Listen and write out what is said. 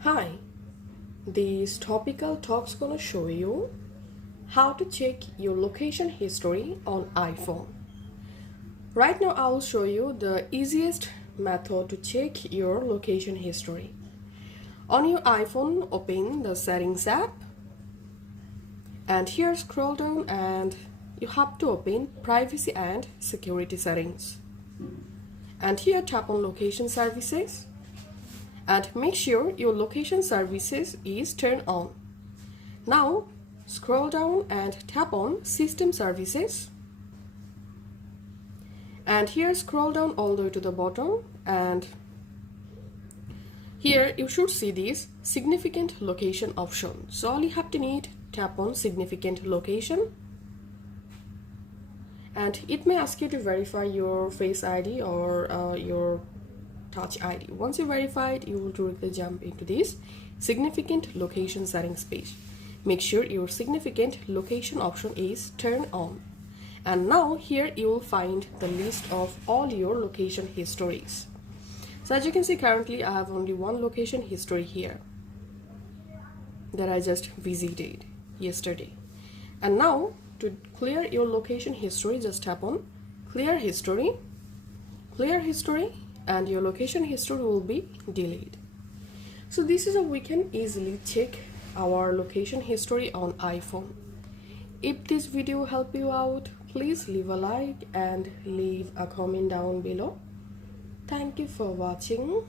Hi, this topical talk's gonna show you how to check your location history on iPhone. Right now I'll show you the easiest method to check your location history. On your iPhone, open the Settings app and here scroll down and you have to open Privacy and Security Settings. And here tap on Location Services and make sure your location services is turned on. Now scroll down and tap on System Services and here scroll down all the way to the bottom and here you should see this significant location option. So all you have to need, tap on significant location and it may ask you to verify your Face ID or your Touch ID. Once you verify it, you will directly jump into this significant location settings page. Make sure your significant location option is turned on. And now here you will find the list of all your location histories. So as you can see, currently I have only one location history here that I just visited yesterday. And now to clear your location history, just tap on clear history, and your location history will be deleted. So this is how we can easily check our location history on iPhone. If this video helped you out, please leave a like and leave a comment down below. Thank you for watching.